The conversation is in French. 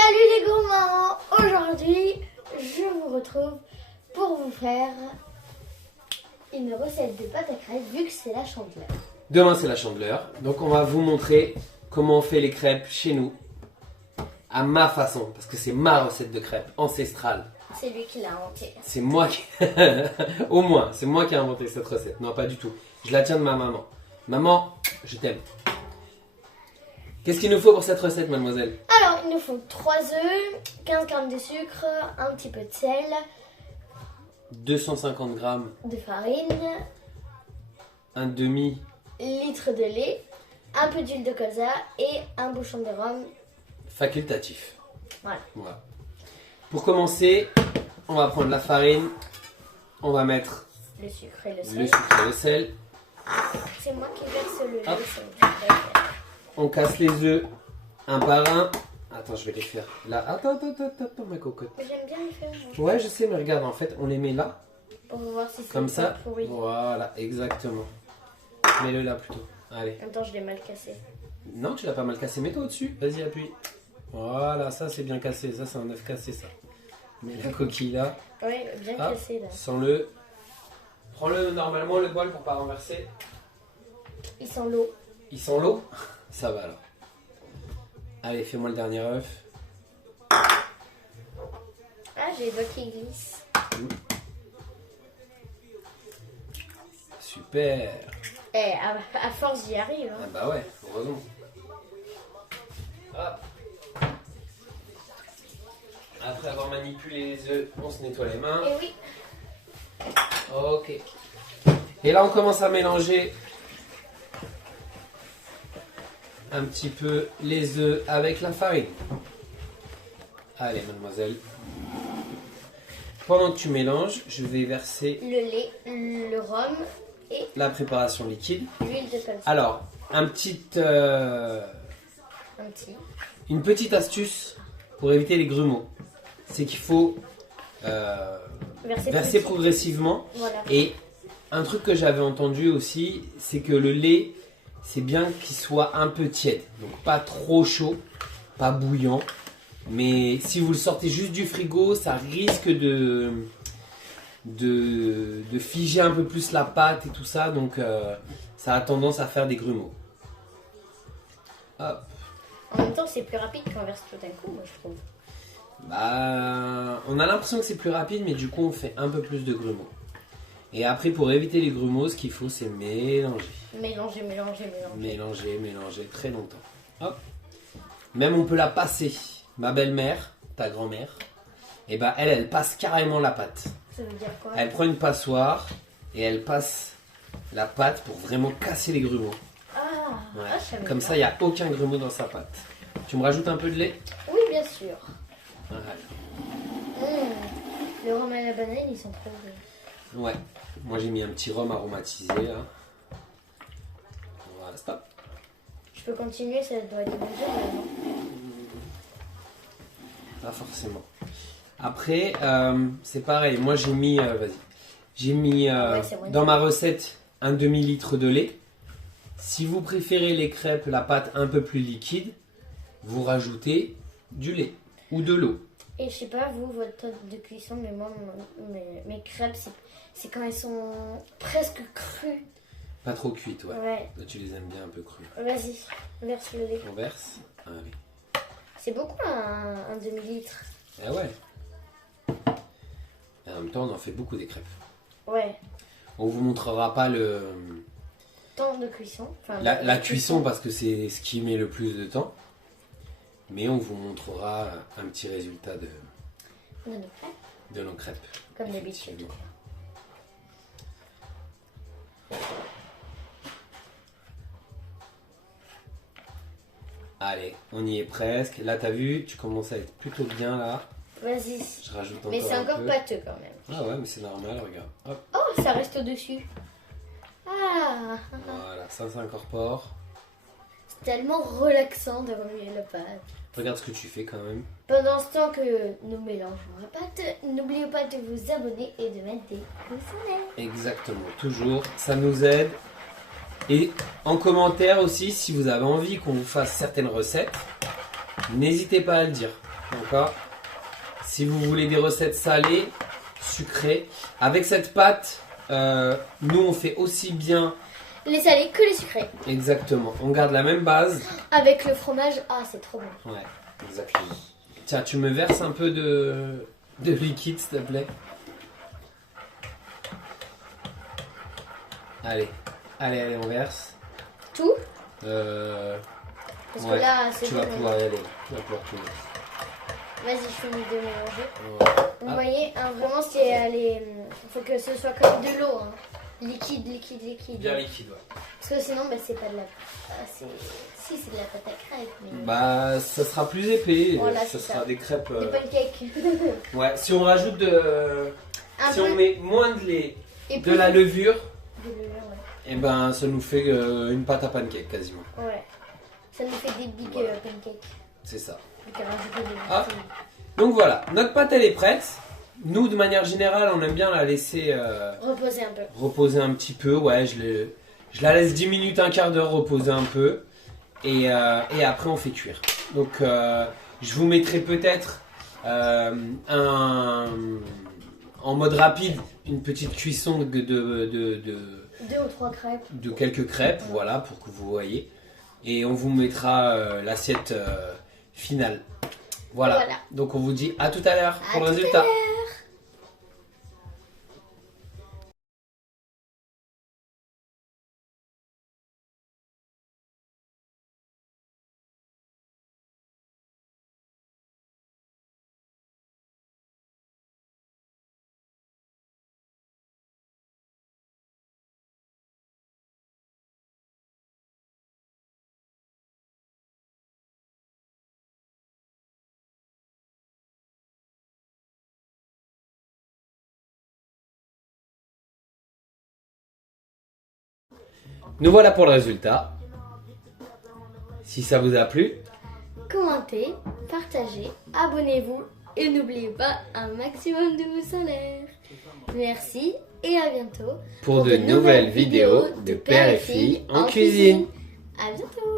Salut les gourmands! Aujourd'hui, je vous retrouve pour vous faire une recette de pâte à crêpes vu que c'est la Chandeleur. Demain c'est la Chandeleur, donc on va vous montrer comment on fait les crêpes chez nous, à ma façon, parce que c'est ma recette de crêpes ancestrale. C'est lui qui l'a inventé. C'est moi qui... Au moins, c'est moi qui ai inventé cette recette. Non, pas du tout. Je la tiens de ma maman. Maman, je t'aime. Qu'est-ce qu'il nous faut pour cette recette, mademoiselle? Alors, il nous faut 3 œufs, 15 g de sucre, un petit peu de sel, 250 g, de farine, un demi litre de lait, un peu d'huile de colza et un bouchon de rhum. facultatif. Voilà. Pour commencer, on va prendre la farine, on va mettre Le sucre et le sel. le sucre et le sel, C'est moi qui verse le lait. Hop. c'est moi qui verse. on casse les œufs un par un. Attends, je vais les faire là. Attends, ma cocotte. Mais j'aime bien les faire. Moi. Ouais, je sais, mais regarde, en fait, on les met là, Pour voir si c'est comme pas ça. pourri. Voilà, exactement. Mets-le là plutôt. Allez. Attends, je l'ai mal cassé. Non, tu l'as pas mal cassé, mets-toi au-dessus. Vas-y, appuie. Voilà, ça c'est bien cassé. Ça, c'est un œuf cassé, ça. Mets la coquille là. Oui, bien Hop, cassé là. Sens-le. Prends-le normalement, le bol, pour pas renverser. Ils sont l'eau. Il sent l'eau? Ça va alors. Allez, fais-moi le dernier œuf. Ah, j'ai les doigts qui glissent. Super. Eh, à force, j'y arrive. Ah Hein. bah ouais, heureusement. Hop. Après avoir manipulé les œufs, on se nettoie les mains. Et oui, Ok. Et là, on commence à mélanger un petit peu les œufs avec la farine. Allez, mademoiselle. Pendant que tu mélanges, je vais verser le lait, le rhum et la préparation liquide. l'huile de colza. Alors, Un petit. une petite astuce pour éviter les grumeaux, c'est qu'il faut verser petit. progressivement. Voilà. Et un truc que j'avais entendu aussi, c'est que le lait, c'est bien qu'il soit un peu tiède. Donc pas trop chaud, pas bouillant. Mais si vous le sortez juste du frigo, ça risque de figer un peu plus la pâte et tout ça. Donc ça a tendance à faire des grumeaux. Hop. En même temps, c'est plus rapide qu'on verse tout d'un coup, moi je trouve. Bah, on a l'impression que c'est plus rapide, mais du coup on fait un peu plus de grumeaux. Et après, pour éviter les grumeaux, ce qu'il faut, c'est mélanger. Mélanger. Mélanger très longtemps. Hop. Même on peut la passer. Ma belle-mère, ta grand-mère, et bah elle passe carrément la pâte. Ça veut dire quoi? Elle prend une passoire et elle passe la pâte pour vraiment casser les grumeaux. Ah, Ouais. ah, je savais Comme pas. ça, il n'y a aucun grumeau dans sa pâte. Tu me rajoutes un peu de lait? Oui, bien sûr. Voilà. Le rhum et la banane, ils sont trop bons. Ouais. Moi j'ai mis un petit rhum aromatisé là. Voilà, stop. Je peux continuer, ça doit être bon non? Pas forcément. Après, c'est pareil. Moi j'ai mis, vas-y. J'ai mis Ouais, c'est bon. dans ma recette un demi-litre de lait. Si vous préférez les crêpes, la pâte un peu plus liquide, vous rajoutez du lait ou de l'eau. Et je sais pas, vous, votre temps de cuisson, mais moi, mes crêpes, c'est quand elles sont presque crues. Pas trop cuite, ouais. Ouais. Toi, tu les aimes bien un peu crues. Vas-y, verse le lait. On verse. Allez. C'est beaucoup un demi-litre. Ah ouais. Et en même temps, on en fait beaucoup des crêpes. Ouais. On vous montrera pas le Temps de cuisson. Enfin, la cuisson parce que c'est ce qui met le plus de temps. Mais on vous montrera un petit résultat de nos crêpes, de nos crêpes. comme d'habitude. Effectivement. Allez, on y est presque. Là, t'as vu, tu commences à être plutôt bien là. Vas-y. Je rajoute encore Mais c'est un encore peu. pâteux quand même. Ah ouais, mais c'est normal, regarde. Hop, Oh, ça reste au-dessus. Ah, voilà, ça s'incorpore. c'est tellement relaxant de remuer la pâte. Regarde ce que tu fais quand même. Pendant ce temps que nous mélangeons la pâte, n'oubliez pas de vous abonner et de mettre des pouces en l'air. Exactement, toujours, ça nous aide. Et en commentaire aussi, si vous avez envie qu'on vous fasse certaines recettes, n'hésitez pas à le dire. D'accord. Si vous voulez des recettes salées, sucrées, avec cette pâte, nous on fait aussi bien. Les salés que les sucrés. Exactement. On garde la même base. Avec le fromage, ah c'est trop bon. Ouais, exactement. Tiens, tu me verses un peu de liquide, s'il te plaît. Allez, on verse. Tout Parce Ouais, que là, c'est tu bon. vas pouvoir y aller. Tu vas pouvoir tout mettre. Vas-y, je finis de mélanger. Ouais. Vous voyez, hein, vraiment, il faut que ce soit comme de l'eau. Hein. Liquide. Bien liquide, ouais. Parce que sinon, bah, c'est pas de la... Si, c'est de la pâte à crêpes. Mais... Bah, ça sera plus épais. Voilà, ça c'est sera ça. des crêpes. Des pancakes. Ouais, si on rajoute si on met moins de lait, Et de la levure, de levure, et ben ça nous fait une pâte à pancake quasiment. ouais. Ça nous fait des big pancakes. C'est ça. Donc, rajouter des Ah. Donc voilà, notre pâte elle est prête. Nous de manière générale on aime bien la laisser reposer un petit peu. Ouais, je la laisse 10 minutes, un quart d'heure reposer un peu. Et après on fait cuire. Donc je vous mettrai peut-être en mode rapide une petite cuisson de 2 ou 3 crêpes. de quelques crêpes, voilà, pour que vous voyez. Et on vous mettra l'assiette finale. Voilà. Donc on vous dit à tout à l'heure pour le résultat. Nous voilà pour le résultat. Si ça vous a plu, Commentez, partagez, abonnez-vous et n'oubliez pas un maximum de pouces en l'air. Merci et à bientôt pour de nouvelles vidéos de père et fille en cuisine. À bientôt.